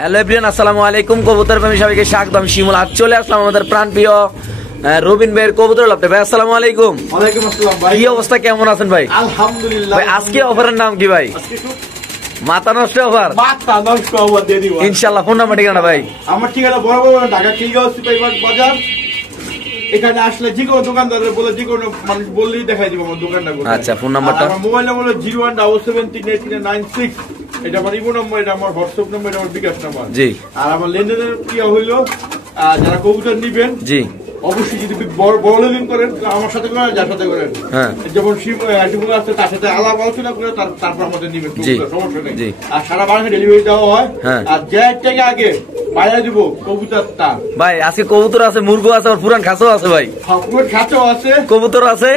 Hello everyone, আসসালামু আলাইকুম। কবুতর প্রেমী সবাইকে স্বাগতম। শিমুল আজ চলে আসলাম আমাদের প্রাণপ্রিয় রবিন ভাইয়ের কবুতর লফটে। ভাই আসসালামু আলাইকুম। ওয়ালাইকুম আসসালাম ভাই। কি অবস্থা, কেমন আছেন ভাই? আলহামদুলিল্লাহ। ভাই আজকে অফারের নাম কি ভাই? মাথা নষ্ট অফার। মাথা নষ্ট অফার দিয়ে দিব ইনশাআল্লাহ। ফোন নাম্বার ঠিকানা ভাই? আমার ঠিকানা বরাবর ঢাকা খিলগাঁও সুপারমার্কেট বাজার। এখানে আসলে যে কোনো দোকানদারের বলে যে কোনো মানুষ বললেই দেখাই দিব আমার দোকানটা কোথায়। আচ্ছা, ফোন নাম্বারটা? আমার মোবাইল নাম্বার হলো 017738996। এটা আমার ইমো নম্বর, এটা আমার হোয়াটসঅ্যাপ নম্বর, এটা আমার বিকাশ নাম্বার। জি। আর আমার লেনদেনের কি হইলো, যারা কবুতর নিবেন জি অবশ্যই যদি বড় লেনদেন করেন আমার সাথে করেন, যার সাথে করেন, যেমন শিবুল আছে তার সাথে আলাপ আলোচনা করে তারপর আমাদের নিবেন, সমস্যা নেই। আর সারা বাংলাদেশে ডেলিভারি দেওয়া হয়। আর যে টাকা আগে বাইরে দিব কবুতরটা। ভাই আজকে কবুতর আছে, মুরগো আছে, আর পুরান খাঁচাও আছে ভাই। পুরান খাঁচাও আছে, কবুতর আছে,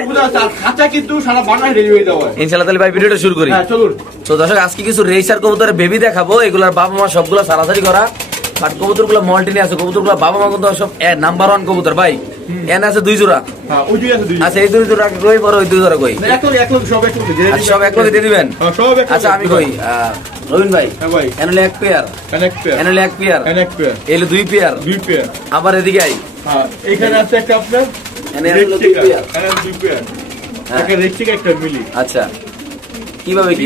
আর খাঁচা কিন্তু সারা বাংলাদেশে ডেলিভারি দেওয়া হয়। ইনশাআল্লাহ। তাহলে ভাই ভিডিওটা শুরু করি। হ্যাঁ চলুন। তো দর্শক, আজকে কিছু রেসার কবুতরের বেবি দেখাবো। এগুলার বাবা মা সবগুলো সারাসারি করা, বাট কবুতর গুলো মল্টিনে আছে। কবুতর গুলো বাবা মা কিন্তু সব নাম্বার 1 কবুতর ভাই। এনে আছে 2 জোড়া। আচ্ছা, এই 2 জোড়া কই বড়, ওই 2 জোড়া কই? সব এক লগে দিয়ে দিবেন। আচ্ছা আমি কই রবিন ভাই, এনলে এক পেয়ার, এনলে এক পেয়ার, এলে 2 পেয়ার, আবার এদিকে আই। এখানে আছে একটা আপনার এনে 2 পেয়ার, এনে 2 পেয়ার, একটা রেড একটা মিলি। আচ্ছা কিভাবে কি?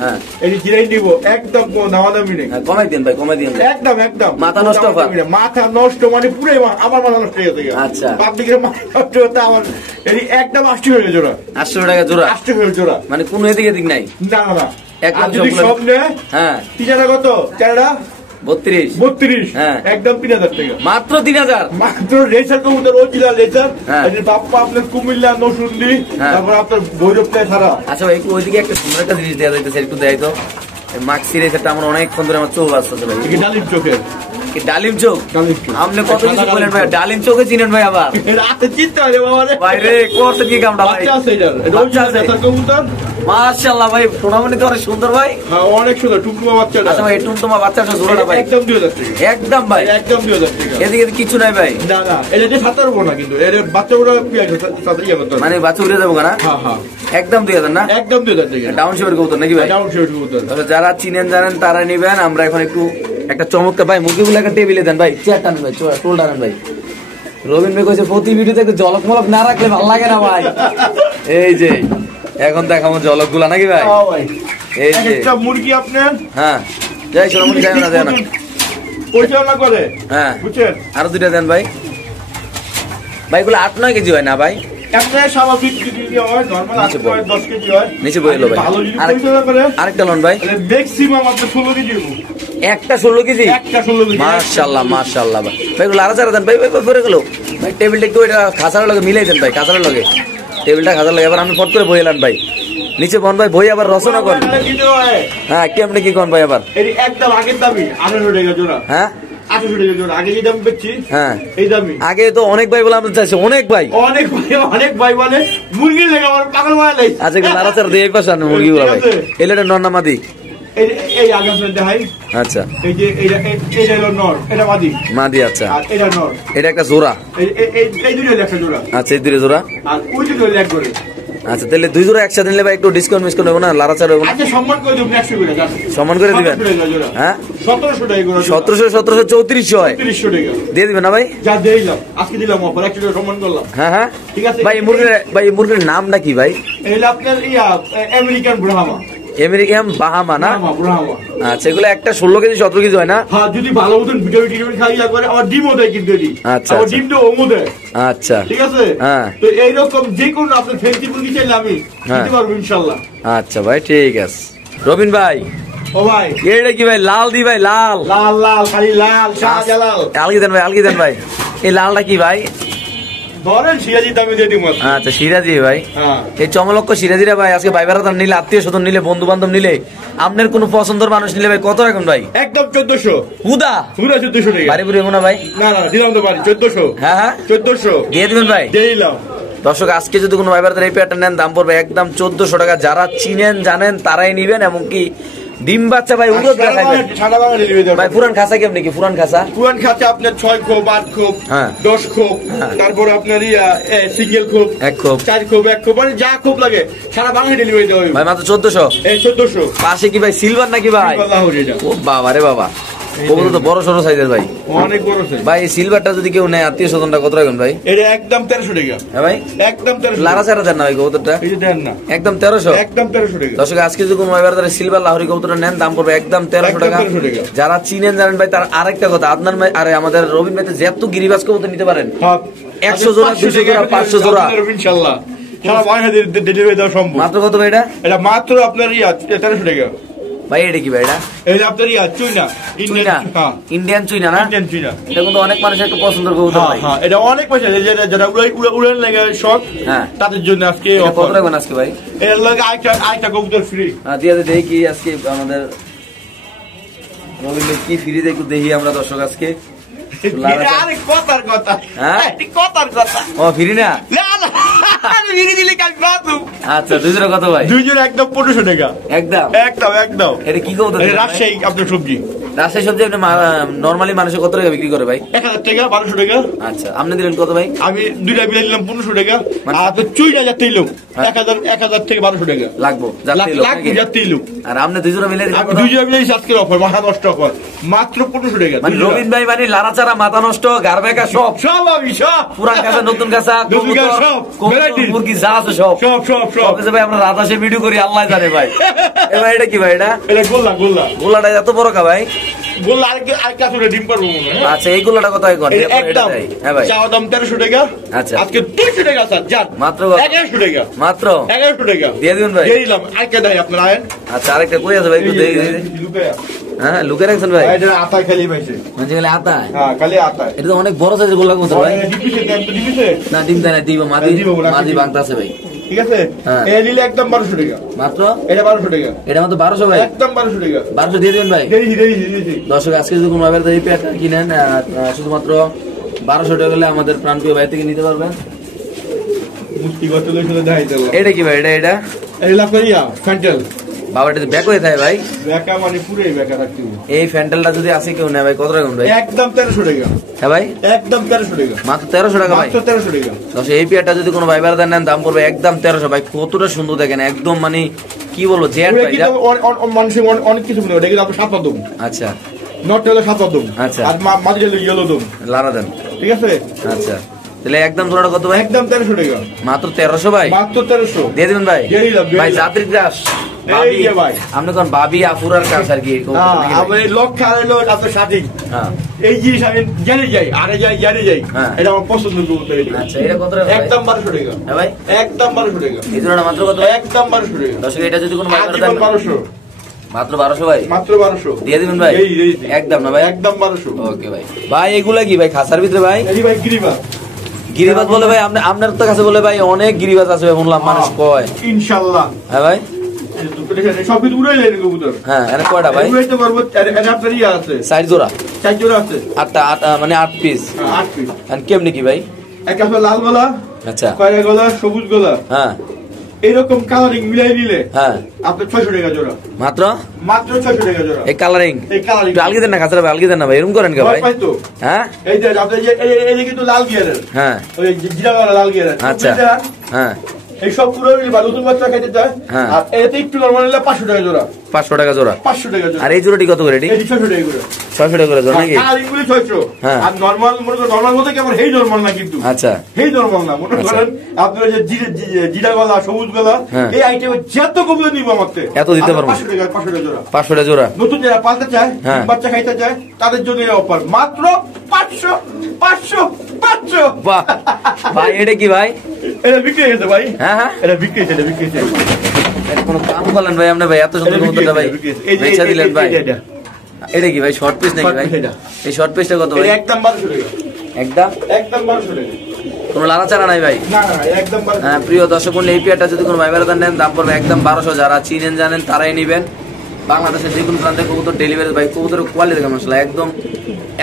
হ্যাঁ এই জিরাই নিব একদম নামাদামি নেই। কমাই দেন ভাই, কমাই দেন একদম একদম। মাথা নষ্ট অফার। মাথা নষ্ট মানে পুরোই আমার মাথা নষ্ট হয়ে গেছে। আচ্ছা পাবলিকের মাথা নষ্ট হতে আমার এই একদম 80 হয়ে জোড়া। 800 টাকা জোড়া। 80 হয়ে জোড়া মানে কোনো এদিকে দিক নাই। না না একদম যদি সব নেয়। হ্যাঁ 3000 কত? চারটা 32 একদম 3000 টাকা মাত্র। 3000 মাত্র। রেসার কবুতর অরিজিনাল রেসার। বাপ্পা আপনার কুমিল্লা নরসিংদী, তারপর আপনার ভৈরবটায় ছাড়া। আচ্ছা ভাই একটু ওইদিকে একটা সুন্দর একটা জিনিস দেওয়া যাইতেছে, একটু দেয় তো। মাক্সি রেসারটা আমার অনেকক্ষণ ধরে আমার চোখ আসতেছে ভাই। ডালিম চোখের, ডালিম চোক। আপনি কত কিছু বলেন ভাই, ডালিম চোখে চিনেন ভাই? আবার রাতে চিনতে হবে বাবা রে। ভাই রে করতে কি কামটা ভাই? বাচ্চা আছে এটার, এটা অরিজিনাল রেসার কবুতর। মাশাআল্লাহ ভাই, সোনামণি তো অনেক সুন্দর ভাই। হ্যাঁ অনেক সুন্দর টুকটুমা বাচ্চাটা। আচ্ছা ভাই টুমটুমা বাচ্চাটা জোড়াটা ভাই একদম 2000 টাকা। একদম ভাই একদম 2000 টাকা। এদিকে কিছু নাই ভাই। না না এটা যে সাতার না, কিন্তু এর বাচ্চাগুলো কি আছে সাথে ইয়া করতে মানে বাচ্চা উড়ে যাবো না? হ্যাঁ হ্যাঁ একদম 2000 না? একদম 2000 টাকা। ডাউন শেপের কবুতর নাকি ভাই? ডাউন শেপের কবুতর। যারা চিনেন জানেন তারা নিবেন। আমরা এখন একটু একটা চমৎকার ভাই মুরগিগুলো একটা টেবিলে দেন ভাই, চেয়ার টানেন ভাই, টোল টানেন ভাই। রবিন ভাই কইছে প্রতি ভিডিওতে একটু জলক মলক না রাখলে ভালো লাগে না ভাই। এই যে এখন দেখাবো জলক গুলা নাকি ভাই? এই যে একটা মুরগি আপনার। হ্যাঁ যাই সোনামণি, যাই না, যাই না পরিচালনা করে। হ্যাঁ বুঝছেন, আরো 2টা দেন ভাই। ভাই এগুলো 8-9 কেজি হয় না ভাই? স্বাভাবিক যদি হয় নরমাল 10 কেজি হয়। নিচে বইলো ভাই। আরেকটা লোন ভাই, ম্যাক্সিমাম আপনার 16 কেজি। একটা 16 কেজি? একটা 16 কেজি। মাশাআল্লাহ মাশাআল্লাহ ভাই। ভাই এগুলো আরো চারা দেন ভাই। ভাই পরে গেল ভাই, টেবিলটা একটু এটা খাঁচার লগে মিলাই দেন ভাই, খাঁচার লগে টেবিলটা খাঁচার লগে। এবার আমি ফট করে বই এলাম ভাই, নিচে বন ভাই, বই আবার রচনা করেন। হ্যাঁ কেমনে কি করেন ভাই? আবার একদম আগের দামি 1800 টাকা জোড়া। হ্যাঁ 1800 টাকা জোড়া আগে যে দাম বেচছি। হ্যাঁ এই দামি। আগে তো অনেক ভাই বলে আমরা চাইছি, অনেক ভাই অনেক ভাই বলে মুরগি লেগে আমার পাগল হয়ে নাই। আচ্ছা লারা চার দিয়ে এই পাশে আন মুরগিগুলো ভাই। এলেটা নর মাদি? এই আগে আপনার দেখাই। আচ্ছা এই যে এইটা হলো নর, এটা মাদি। মাদি আচ্ছা। আর এটা নর, এটা একটা জোড়া। এই দুটো একটা জোড়া। আচ্ছা এই 2 জোড়া। আর ওই দুটো এক করে। আচ্ছা তাহলে 2 জোড়া একসাথে নিলে ভাই একটু ডিসকাউন্ট মিসকাউন্ট হবে না? লারা চার হবে না? আচ্ছা সম্মান করে দেব, 100 করে জান সম্মান করে দিবেন। হ্যাঁ 1700 টাকা করে। 1700 3400 হয়। 3300 টাকা দিয়ে দিবেন না ভাই? যা দেইলাম আজকে দিলাম অফার, 100 টাকা সম্মান করলাম। হ্যাঁ হ্যাঁ ঠিক আছে ভাই। মুরগির নামটা কি ভাই? এইটা আপনার আমেরিকান ব্রাহ্মা। আমেরিকান বাহামা না? আচ্ছা এগুলো একটা 16 কেজি 17 কেজি হয় না? হ্যাঁ যদি ভালো মতন ভিডিও খাই লাগবে আমার ডিমও দেয় কিন্তু এটি। আচ্ছা আমার ডিমটা ওমো দেয়। আচ্ছা ঠিক আছে। হ্যাঁ তো এইরকম যে কোনো আপনি ফেন্সি মুরগি চাইলে আমি দিতে পারবো ইনশাআল্লাহ। আচ্ছা ভাই ঠিক আছে। রবিন ভাই ও ভাই এটা কি ভাই? লাল দি ভাই, লাল লাল লাল খালি লাল শাহজালাল। আলগি দেন ভাই, আলগি দেন ভাই। এই লালটা কি ভাই? ধরেন সিরাজি দামে দিয়ে দিব। আচ্ছা সিরাজি ভাই। হ্যাঁ এই চমলক্ষ সিরাজিরা ভাই আজকে ভাই বেড়াতাম নিলে, আত্মীয় স্বজন নিলে, বন্ধু বান্ধব নিলে, আপনার কোন পছন্দের মানুষ নিলে ভাই কত রাখুন ভাই? একদম 1400 হুদা 1400 টাকা। বাড়ি বুড়ি না ভাই? না না দিলাম তো বাড়ি 1400। হ্যাঁ হ্যাঁ 1400 দিয়ে দিবেন ভাই। দিলাম। দর্শক আজকে যদি কোনো ভাই বেড়াতের এই পেয়ারটা নেন দাম পড়বে একদম 1400 টাকা। যারা চিনেন জানেন তারাই নিবেন। এমনকি ডিম বাচ্চা ভাই উড়ত দেখাইবেন ভাই। পুরান খাঁচা কেমনি কি? পুরান খাঁচা আপনার 6 খোপ 8 খোপ 10 খোপ, তারপর আপনার সিঙ্গেল খোপ 1 খোপ 4 খোপ 1 খোপ মানে যা খোপ লাগে সারা বাংলা ডেলিভারি দেওয়া হবে ভাই। মাত্র 1400। 1400 পাশে কি ভাই সিলভার নাকি ভাই? ও বাবা রে বাবা, কবুতর তো বড় সড়ো সাইজের ভাই, অনেক বড় সাইজ ভাই। এই সিলভারটা যদি কেউ নেয় আত্মীয় স্বজনটা কত রাখবেন ভাই? এটা একদম 1300 টাকা। হ্যাঁ ভাই, একদম 1300। লারা ছাড়া দেন না ভাই কবুতরটা? এই যে দেন না, একদম 1300। একদম 1300 টাকা। দর্শক আজকে যদি কোনো ভাইবার সিলভার লাহোরি কবুতরটা নেন দাম পড়বে একদম 1300 টাকা। যারা চিনেন জানেন ভাই। তার আরেকটা কথা, আপনার আরে আমাদের রবিন ভাইতে যত গিরিবাজ কবুতর নিতে পারেন, 100 জোড়া 200 জোড়া 500 জোড়া ইনশাআল্লাহ সারা বাংলাদেশে ডেলিভারি দেওয়া সম্ভব। মাত্র কত ভাই এটা? এটা মাত্র আপনার 1300 টাকা ভাই। এটা কি ভাই? এটা আপনার চুইনা, ইন্ডিয়ান চুইনা না? ইন্ডিয়ান চুইনা। এটা কিন্তু অনেক মানুষ একটু পছন্দ কবুতর ভাই। হ্যাঁ, এটা অনেক পয়সা যারা উড়ান লাগে শখ, হ্যাঁ, তাদের জন্য আজকে কত রাখবেন আজকে ভাই? এর লাগে আইটা কবুতর ফ্রি। দিয়ে দেখি কি আজকে আমাদের রবিন ভাই কি ফ্রি দেখো দেখি আমরা দর্শক আজকে। আরে কথার কথা, হ্যাঁ কথার কথা। ও ফ্রি না? আচ্ছা, 2 জোড়া কত ভাই? 2 জোড়া একদম 1500 টাকা। একদম একদম একদম। এটা কি কবুতর? রাজশাহী আপনার সবজি। রাজশাহী সবজি আপনি নরমালি মানুষের কত টাকা বিক্রি করে ভাই? 1000 টাকা, 1200 টাকা। আচ্ছা, আপনি দিলেন কত ভাই? আমি 2টা বিলে দিলাম 1500 টাকা। আর তো চুইটা যাতে লোক 1000 থেকে 1200 টাকা লাগবো যাতে লোক। আর আপনি 2 জোড়া মিলে দিলেন? আমি 2 জোড়া মিলে আজকের অফার, মাথা নষ্ট অফার, মাত্র 1500 টাকা। মানে রবিন ভাই মানে লারাচারা, মাথা নষ্ট, গার বেকা সব সব আমি সব পুরান কাঁচা নতুন কাঁচা সব মুরগি যা আছে সব সব সব সব ভাই। আমরা রাতাসে ভিডিও করি, আল্লাহ জানে ভাই। এবার এটা কি ভাই? এটা গোল্লা গোল্লা গোলাটা এত বড় কা ভাই? গোল্লা আরেকটা আসলে ডিম পারবো মনে হয়। আচ্ছা, এই গোলাটা কত হয়? একদম হ্যাঁ ভাই, চাওয়া দাম 1300 টাকা। আচ্ছা, আজকে 300 টাকা স্যার, যান মাত্র 1100 টাকা। মাত্র 1100 টাকা দিয়ে দিবেন ভাই? দিয়ে দিলাম। আরেকটা দেয় আপনার আয়েন। আচ্ছা, আরেকটা কই আছে ভাই? একটু দেখি। হ্যাঁ, লুকে রাখছেন ভাই? এটা আতা খালি পাইছে, মানে গেলে আতায়। হ্যাঁ, খালি আতা। এটা তো অনেক বড় সাইজের গোলা কবুতর ভাই। ডিপিতে দেন তো, ডিপিতে না ডিম দেয় না, দিব মাদি বাংতা আছে ভাই। ঠিক আছে, এই নিলে একদম 1200 টাকা মাত্র। এটা 1200 টাকা। এটা মাত্র 1200 ভাই? একদম 1200 টাকা। 1200 দিয়ে দিবেন ভাই? দেই। দর্শক আজকে যদি কোনো ভাবে এই প্যাকটা কিনেন শুধুমাত্র 1200 টাকা হলে আমাদের প্রাণপ্রিয় ভাই থেকে নিতে পারবেন। মুক্তি গত লইলে দেখাই দেব। এটা কি ভাই? এটা এই লাফারিয়া ফ্যান্টেল বাবা, এটা ব্যাক হয়ে থাকে ভাই? বেকা মানে পুরোই বেকা রাখতে হবে। এই ফ্যান্টেলটা যদি আসে কেউ নেয় ভাই কত রাখবেন ভাই? একদম 1300 টাকা। হ্যাঁ ভাই, একদম 1300 টাকা। মাত্র 1300 টাকা ভাই? মাত্র 1300 টাকা। দর্শক এই পেয়ারটা যদি কোনো ভাই বারাদার নেন দাম পড়বে একদম 1300 ভাই। কতটা সুন্দর দেখেন, একদম মানে কি বলবো জেড ভাই। মানুষের অনেক কিছু মনে হয়, এটা কিন্তু আপনার 7 দম। আচ্ছা, নট হলো 7 দম। আচ্ছা, আর মাঝে হলো ইয়েলো দম। লারা দেন, ঠিক আছে। আচ্ছা, তাহলে একদম জোড়াটা কত ভাই? একদম 1300 টাকা। মাত্র 1300 ভাই? মাত্র 1300 দিয়ে দিবেন ভাই? দিয়ে দিলাম ভাই। যাত্রীর দাস ভাই, আপনি কোন ভাবি আপুরার কাজ আর কি? আমি লক্ষ্য আড়াইলো আপনার স্বাধীন। হ্যাঁ, এই জিনিস আমি জানি যাই, আরে যাই জানি যাই, এটা আমার পছন্দ। আচ্ছা, এটা কত টাকা? একদম 1200 টাকা। হ্যাঁ ভাই, একদম 1200 টাকা। এই জোড়াটা মাত্র কত? একদম 1200 টাকা। দর্শক এটা যদি কোনো ভাই বারাদার দেন 1200, মাত্র 1200 ভাই? মাত্র 1200 দিয়ে দিবেন ভাই? একদম না ভাই? একদম 1200। ওকে ভাই। ভাই এগুলা কি ভাই খাসার ভিতরে ভাই? এই ভাই গিরিবা, গিরিবাজ বলে ভাই? আপনার তো কাছে বলে ভাই অনেক গিরিবাজ আছে শুনলাম, মানুষ কয়। ইনশাআল্লাহ। হ্যাঁ ভাই, সব কিছু উড়াই যায় কবুতর। হ্যাঁ, এর কয়টা ভাই? উড়াইতে পারবো। এটা আপনার ইয়া আছে 60 জোড়া? 4 জোড়া আছে। 8টা মানে 8 পিস? 8 পিস। আর কেমনি কি ভাই? একটা আছে লাল গলা, আচ্ছা, কয়রা গলা, সবুজ গলা, হ্যাঁ, এরকম কালারিং মিলাই নিলে হ্যাঁ আপনার 600 টাকা জোড়া। মাত্র? মাত্র 600 টাকা জোড়া। এই কালারিং? এই কালারিং আলগি দেন না খাসার ভাই, আলগি দেন না ভাই, এরকম করেন কে ভাই? হ্যাঁ, এই যে আপনার যে এই কিন্তু লাল গিয়ারের, হ্যাঁ, ওই জিরা গলা লাল গিয়ারের। আচ্ছা, হ্যাঁ, এই সব পুরো নতুন বাচ্চা খাইতে চায়। আর এতে একটু নরমাল নিলে 500 টাকা জোড়া। 500 টাকা জোড়া? 500 টাকা জোড়া। আর এই জোড়াটি কত করে? এটি 600 টাকা করে। 600 টাকা করে জোড়া নাকি? আর এগুলি 600। আর নরমাল মনে করেন, নরমাল বলতে কি আমার হেই নরমাল না কিন্তু। আচ্ছা, হেই নরমাল না, মনে করেন আপনার যে জিরা গলা, সবুজ গলা, এই আইটেমে যত কবুতর নিব আমাকে এত দিতে পারবো। 500 টাকা, 500 টাকা জোড়া। 500 টাকা জোড়া। নতুন যারা পালতে চায়, বাচ্চা খাইতে চায়, তাদের জন্য এই অফার মাত্র 500 500 500। বাহ ভাই, এটা কি ভাই? এটা বিক্রি হয়ে গেছে ভাই। হ্যাঁ হ্যাঁ, এটা বিক্রি হয়েছে, এটা বিক্রি হয়েছে। কোনো কাম করলেন ভাই আপনি ভাই? এত সুন্দর কবুতরটা ভাই বেচা দিলেন ভাই। এটা কি ভাই শর্ট পিস নাকি ভাই? এই শর্ট পিসটা কত ভাই? একদম 1200 টাকা। একদম 1200 টাকা। কোনো লাড়াচাড়া নাই ভাই? না না, একদম 1200। হ্যাঁ, প্রিয় দর্শক মণ্ডলী, এই পেয়ারটা যদি কোনো ভাই বারাদার নেন দাম পড়বে একদম 1200। যারা চিনেন জানেন তারাই নেবেন। বাংলাদেশের যে কোনো প্রান্তে কবুতর ডেলিভারি ভাই, কবুতরের কোয়ালিটি দেখেন মাশাআল্লাহ, একদম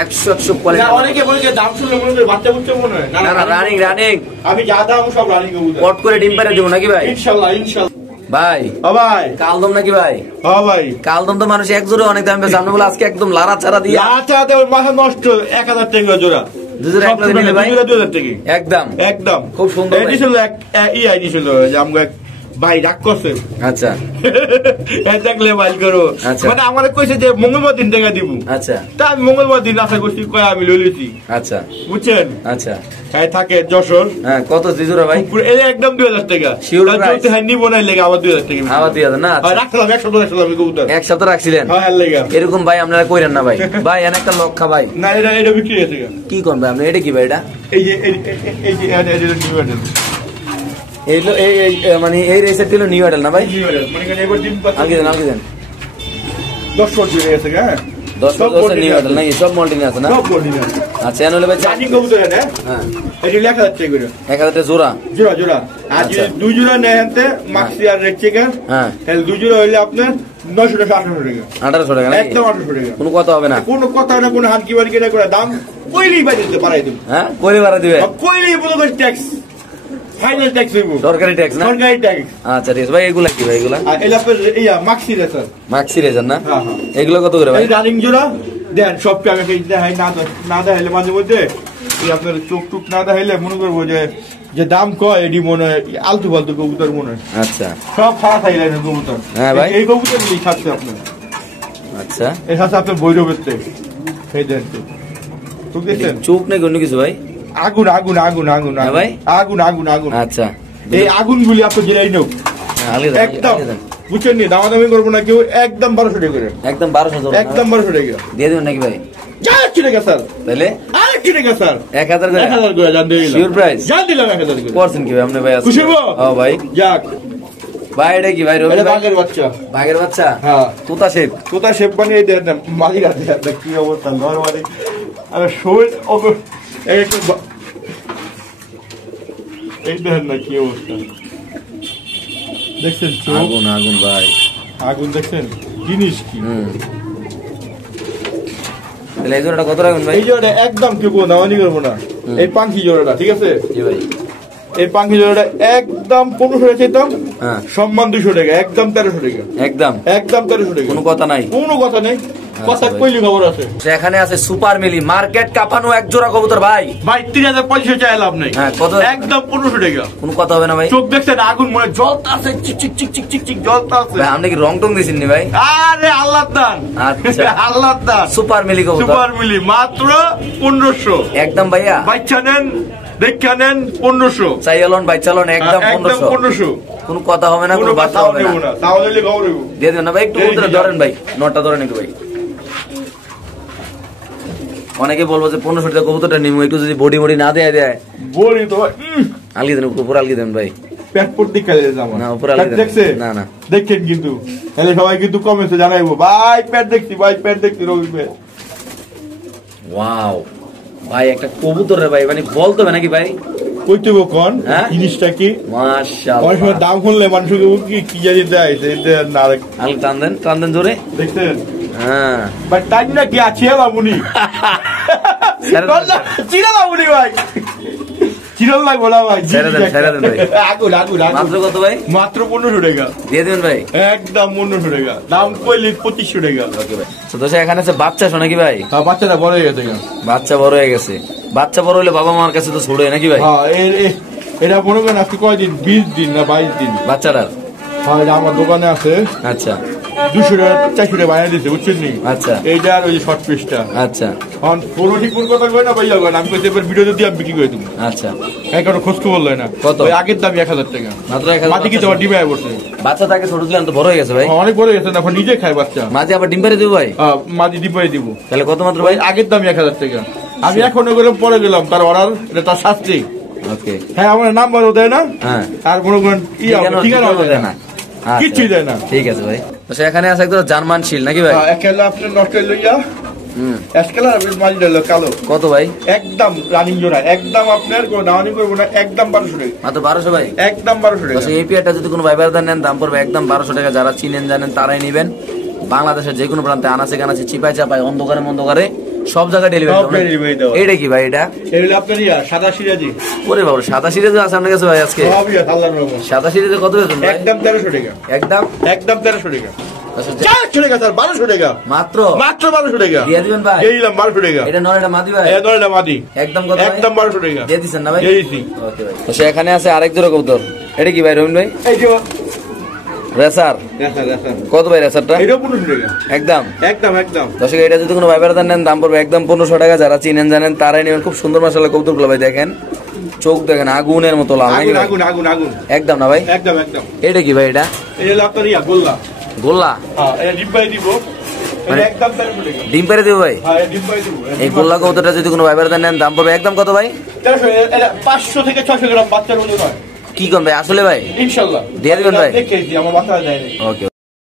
100 কোয়ালিটি। অনেকে বলে যে দাম শুনলে মনে হয় বাচ্চা বুঝতে মনে হয়। না না, রানিং রানিং। আমি যা দাম সব রানিং কবুতর। পট করে ডিম পারে দেব নাকি ভাই? ইনশাআল্লাহ ইনশাআল্লাহ ভাই। ও ভাই, কালদম নাকি ভাই? হ্যাঁ ভাই, কালদম তো মানুষ এক জোড়া অনেক দাম পেয়েছে, আপনি বলে আজকে একদম লাড়াচাড়া দিয়ে। লাড়াচাড়া দিয়ে মাথা নষ্ট। 1000 টাকা জোড়া। 2000 নিলে ভাই? 2000 টাকা। একদম একদম খুব সুন্দর। এই ছিল এক ই আইডি ছিল যে আমরা ভাই রাগ করছে। আচ্ছা দেখলে মাইল করো, মানে আমার কইছে যে মঙ্গলবার দিন টাকা দিব। আচ্ছা, তা আমি মঙ্গলবার দিন আশা করছি কয় আমি লইছি। আচ্ছা বুঝছেন। আচ্ছা হ্যাঁ থাকে যশোর। হ্যাঁ কত জোড়া ভাই? এই একদম 2000 টাকা। শিওর প্রাইস হ্যাঁ নিব না লাগে আবার 2000 টাকা। আবার 2000 না? রাখলাম 100 টাকা রাখলাম আমি কবুতর। এক সপ্তাহ রাখছিলেন? হ্যাঁ লাগা। এরকম ভাই আপনারা কইরেন না ভাই। ভাই এনে একটা লক্ষা ভাই। না এটা বিক্রি হয়েছে। কি কোন ভাই আপনি? এটা কি ভাই? এটা এই যে এই মানে এই রেসের ছিল নিউ মডেল না ভাই? নিউ মডেল মানে এবার দিন আগে দেন 10 বছর হয়ে গেছে। হ্যাঁ 10 বছর নিউ মডেল নাই, সব মডেল আছে না? সব মডেল আছে। আচ্ছা এনে ভাই চার্জিং কবুতর না? হ্যাঁ এটা 1000 টাকা করে। 1000 টাকা জোড়া? জোড়া। আর যদি দুই জোড়া নেন তে মাক্সি আর রেড চেকার, হ্যাঁ তাহলে দুই জোড়া হইলে আপনার 900 টাকা 1800 টাকা। একদম 1800 টাকা। কোনো কথা হবে না? কোনো কথা না, কোনো হাত কি বাড়ি কেটে করে দাম কইলেই বাড়ি দিতে পারাই দিন। হ্যাঁ কইলেই বাড়া দিবে? কইলেই বলো ট্যাক্স ফাইনাল ট্যাক্স হইব। সরকারি ট্যাক্স না? সরকারি ট্যাক্স। আচ্ছা ঠিক আছে ভাই। এগুলা কি ভাই? এগুলা এটা আপনার ইয়া মাক্সি রেসার। মাক্সি রেসার না? হ্যাঁ হ্যাঁ। এগুলো কত করে ভাই? রানিং জোড়া দেন সব টাকা কেটে দেয় না দেখাইলে মাঝে মধ্যে এই আপনার চোখ টুক না দেখাইলে মনে করবো যে দাম কয় এডি মনে আলতু ফালতু কবুতর মনে। আচ্ছা সব খারাপ থাকলে কবুতর। হ্যাঁ ভাই এই কবুতর নিয়ে খাচ্ছে আপনার। আচ্ছা এই খাচ্ছে আপনার বৈরবের থেকে সেই দেন তো দেখছেন চোখ নেই অন্য কিছু ভাই? আগুন আগুন আগুন আগুন ভাই, আগুন আগুন আগুন। আচ্ছা এই আগুন গুলি আপনি জেলাই নোক একদম বুঝছেন নি? দামাদামি করবো না কেউ। একদম 1200 টাকা করে। একদম 1200? একদম 1200 টাকা দিয়ে দেবেন নাকি ভাই? টাকা স্যার তাহলে আরেকটি টাকা স্যার 1000 করে। 1000 করে জান দিয়ে শিওর প্রাইস জান দিলাম 1000 করে। করছেন কি ভাই আপনি ভাই? খুশি হবো? হ্যাঁ ভাই যাক ভাই। এটা কি ভাই? রবি বাঘের বাচ্চা। বাঘের বাচ্চা? হ্যাঁ তোতা শেপ বানিয়ে দেন মালিক আছে। কি অবস্থা নরমালি আরে শোল এই দেখেন না কি অবস্থা দেখছেন? আগুন আগুন ভাই, আগুন দেখছেন জিনিস কি? তাহলে এই জোড়াটা কত রাখবেন ভাই? এই জোড়াটা একদম কেউ দামানি করবো না। এই পাখি জোড়াটা ঠিক আছে ভাই? এই পাখি জোড়াটা একদম 1500 টাকা চাইতাম, সম্মান 200 টাকা। একদম 1300 টাকা। একদম 1300 টাকা। কোনো কথা নাই, কোনো কথা নেই। কথা কইলি খবর আছে। এখানে আছে সুপার মিলি মার্কেট কাঁপানো এক জোড়া কবুতর ভাই। ভাই 3500 চাই লাভ নাই। হ্যাঁ কত? একদম 1500 টাকা। কোনো কথা হবে না ভাই? চোখ দেখছেন আগুন মনে জ্বলতে আছে, চিক চিক চিক চিক চিক চিক জ্বলতে আছে। ভাই আপনি কি রং টং দিছেন নি ভাই? আরে আল্লাহর দান। আচ্ছা আল্লাহর দান। সুপার মিলি কবুতর, সুপার মিলি মাত্র 1500 একদম ভাইয়া। বাচ্চা নেন দেখা নেন 1500 চাইলন ভাই চালন একদম 1500। কোনো কথা হবে না, কোনো কথা হবে না। তাহলে খবর হইব দিয়ে দেন না ভাই? একটু কবুতর ধরেন ভাই, নটা ধরেন একটু ভাই। অনেকে বলবো যে 1500 টাকা কবুতরটা নিমু, একটু যদি বডি না দেয় বডি তো আলগি দেন, উপর আলগি দেন ভাই। পেট পড়তে কালে যাব না, উপর আলগি দেন। দেখছেন না? না দেখেন কিন্তু তাহলে সবাই কিন্তু কমেন্টে জানাইবো ভাই পেট দেখছি, ভাই পেট দেখছি রবি ভাই। ওয়াও ভাই একটা কবুতর রে ভাই, মানে বলতে হবে নাকি ভাই? কইতে হবে কোন জিনিসটা কি? মাশাআল্লাহ অনেক সময় দাম শুনলে মানুষকে কি জানি দেয় এটা না। আলগি টান দেন জোরে দেখছেন? হ্যাঁ বাট টাইম না কি আছে বাবুনি চিরা বাবুনি ভাই চিরাল লাগবো না ভাই। ছেড়ে দেন ভাই। আগুন আগুন মাত্র কত ভাই? মাত্র 1500 টাকা দিয়ে দেবেন ভাই। একদম 1500 টাকা দাম কইলে 2500 টাকা। ওকে ভাই। তো এখানে আছে বাচ্চা শোনা কি ভাই? হ্যাঁ বাচ্চাটা বড় হয়ে গেছে। বাচ্চা বড় হয়ে গেছে। বাচ্চা বড় হলে বাবা মার কাছে তো ছোড়ে নাকি ভাই? হ্যাঁ এটা মনে করেন আজকে কয়দিন? 20 দিন না 22 দিন বাচ্চাটা। হ্যাঁ এটা আমার দোকানে আছে। আচ্ছা 200 টাকা 400 টাকা বানিয়ে দিচ্ছে বুঝছেন নি? আচ্ছা এইটার ওই শর্ট পিসটা। আচ্ছা কোনো ঠিক কোন কথা কই না ভাইয়া, আমি কইতে এবার ভিডিও যদি আমি বিক্রি করে দেব। আচ্ছা কারণ খোঁজ খবর লয় না। কত? ওই আগের দাম 1000 টাকা মাত্র। 1000 মাটি কি তোমার ডিমে পড়ছে? বাচ্চা তাকে ছোট দিলাম তো বড় হয়ে গেছে ভাই। অনেক বড় হয়ে গেছে, এখন নিজে খায় বাচ্চা। মাঝে আবার ডিম পারে দেব ভাই? হ্যাঁ মাঝে ডিম পারে দিব। তাহলে কত মাত্র ভাই? আগের দাম 1000 টাকা। আমি এখন গেলাম পরে গেলাম তার অর্ডার, এটা তার শাস্তি। ওকে হ্যাঁ আমার নাম্বারও দেয় না। হ্যাঁ আর কোনো ঠিকানা দেয় না, কিছুই দেয় না। ঠিক আছে ভাই। এখানে আছে একদম জার্মান শিল নাকি ভাই? আপনার অস্ট্রেলিয়া কালো। কত ভাই? একদম রানিং জোড়া, একদম আপনার কোনো দামানি করবো না, একদম 1200 টাকা মাত্র। 1200 ভাই? একদম 1200 টাকা। এই পেয়ারটা যদি কোনো ভাই বারদার নেন দাম পড়বে একদম 1200 টাকা। যারা চিনেন জানেন তারাই নেবেন। বাংলাদেশের যে কোনো প্রান্তে আনাচে কানাচে চিপাই চাপাই অন্ধকারে মন্ধকারে সব জায়গায় ডেলিভারি দেওয়া। এটা কি ভাই? এটা আপনার সাদা সিরাজি। ওরে বাবা সাদা সিরাজি আছে আপনার কাছে ভাই আজকে? সাদা সিরাজি কত বেতন? একদম 1300 টাকা। একদম 1300 টাকা। 400 টাকা স্যার, 1200 টাকা মাত্র। মাত্র 1200 টাকা দিয়ে দিবেন ভাই? দিয়ে দিলাম 1200 টাকা। এটা নয়টা মাদি ভাই? এটা নয়টা মাদি। একদম কত? একদম 1200 টাকা দিয়ে দিছেন না ভাই? দিয়ে দিছি। ওকে ভাই। তো এখানে আছে আরেক জোড়া কবুতর। এটা কি ভাই রহিম ভাই? এই যে রেসার কত ভাই রেসারটা? এটাও 1500 টাকা একদম একদম একদম। দর্শক এটা যদি কোনো ভাই বেড়াদার নেন দাম পড়বে একদম 1500 টাকা। যারা চিনেন জানেন তারাই নেবেন। খুব সুন্দর মাশাআল্লাহ কবুতরগুলো ভাই দেখেন, চোখ দেখেন আগুনের মতো লাল। আগুন আগুন আগুন আগুন একদম না ভাই? একদম একদম। এটা কি ভাই? এটা এই হলো আপনার গোল্লা। গোল্লা? হ্যাঁ এটা ডিব্বাই দিব, এটা একদম 1300 টাকা। ডিম পেরে দেব ভাই? হ্যাঁ এটা ডিব্বাই দিব। এই গোল্লা কবুতরটা যদি কোনো ভাই বেড়াদার নেন দাম পড়বে একদম কত ভাই? 1300। এটা 500 থেকে 600 গ্রাম বাচ্চার ওজন হয়। কি কোন ভাই আসলে ভাই? ইনশাআল্লাহ দিয়ে দিবেন ভাই? দেখেছি আমার বাচ্চা যায় না। ওকে।